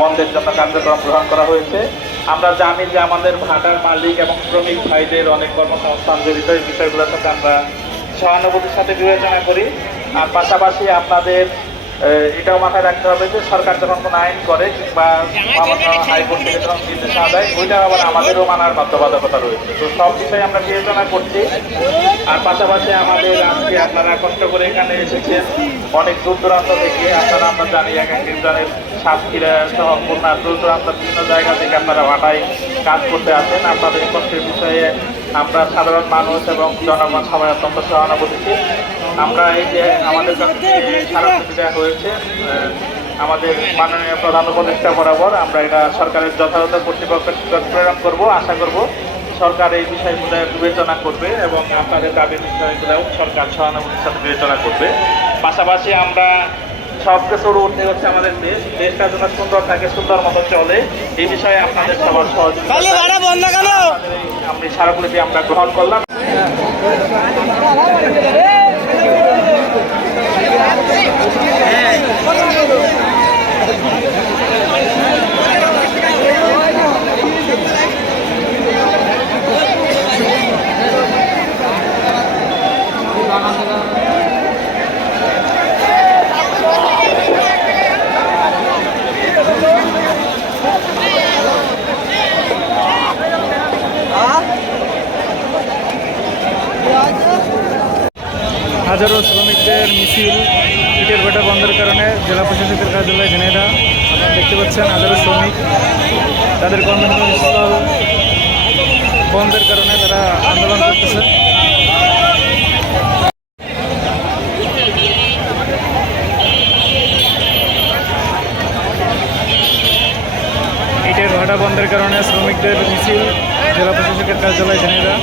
বন্ধের জন্য কার্যক্রম গ্রহণ করা হয়েছে। আমরা জানি যে আমাদের ভাটার মালিক এবং শ্রমিক ভাইদের অনেক কর্মসংস্থান জড়িত, এই বিষয়গুলোর সাথে আমরা সহানুভূতির সাথে বিবেচনা করি। আর পাশাপাশি আপনাদের এটাও মাথায় রাখতে হবে যে সরকার যখন কোনো আইন করে কিংবা হাইকোর্ট থেকে যখন নির্দেশনা দেয় ওইটা আবার আমাদেরও মানার বাধ্যবাধকতা রয়েছে। তো সব বিষয়ে আমরা বিবেচনা করছি। আর পাশাপাশি আমাদের আজকে আপনারা কষ্ট করে এখানে এসেছেন। অনেক দূর দূরান্ত থেকে, আপনারা আমরা জানি এক এক জনের সাতক্ষীরা সহ খুলনা দূর দূরান্ত বিভিন্ন জায়গা থেকে আপনারা ভাটায় কাজ করতে আসেন। আপনাদের কষ্টের বিষয়ে আমরা সাধারণ মানুষ এবং জনগণ সবাই অত্যন্ত সহানুভূতিশীল। আমরা এই যে আমাদের কাছে স্মারকলিপি হয়েছে আমাদের মাননীয় প্রধান উপদেষ্টা বরাবর আমরা এটা সরকারের যথাযথ কর্তৃপক্ষের প্রেরণ করব, আশা করব সরকার এই বিষয়গুলো বিবেচনা করবে এবং আপনাদের দাবির বিষয়গুলো সরকার সহানুভূতির সাথে বিবেচনা করবে। পাশাপাশি আমরা সব কিছুর ঊর্ধ্বে হচ্ছে আমাদের দেশ। দেশটা যেন সুন্দর থাকে সুন্দর মতো চলে। এই বিষয়ে আপনাদের সবার সহযোগিতা আমি স্মারকলিপি আমরা গ্রহণ করলাম। হাজারো শ্রমিকদের মিছিল, ইটের ভাটা বন্ধের কারণে জেলা প্রশাসকের কার্যালয় ঝিনাইদা আপনারা দেখতে পাচ্ছেন হাজারো শ্রমিক, তাদের কর্মস্থল বন্ধের কারণে তারা আন্দোলন করতেছে। ইটের ভাটা বন্ধের কারণে শ্রমিকদের মিছিল, জেলা প্রশাসকের কার্যালয় ঝিনাইদা